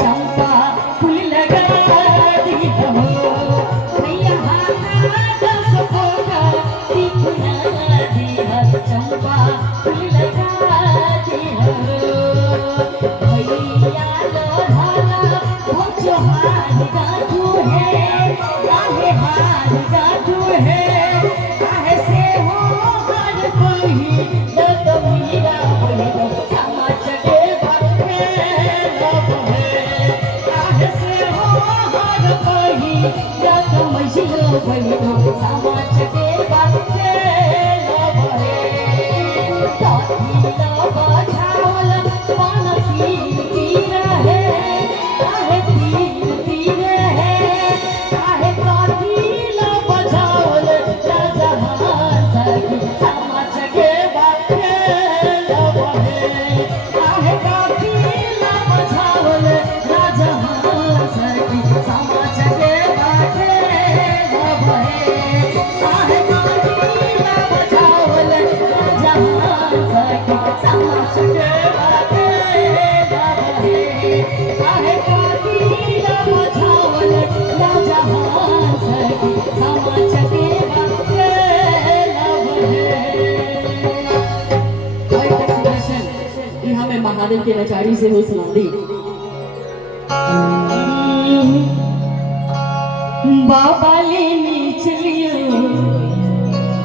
चंपा फूल लगा दी हो भैया हाथा सपोटा दिखना दी चंपा फूल लगा दी हो भैया लोढ़ाला वो चौहान गाजू है काहे हार गाजू है काहे से हो हर कोई जब मीरा बोले समाज के बारे लब है काहे से हो हर कोई जब मशीलो बोले समाज के बारे लब है ताती लब छावल पान तीर है काहे तीर है काहे ताती लब छावल जहां सकी समाज के बारे लब है काहे ताती लब छावल जहां सकी समाज के बारे लब है काहे ताती लब छावल जहां सकी समाज के बारे लब है काहे ताती लब छावल जहां सकी समाज के बारे लब है हमें महादेव के नचारी से हो सुनाती बाबा लेने चलियो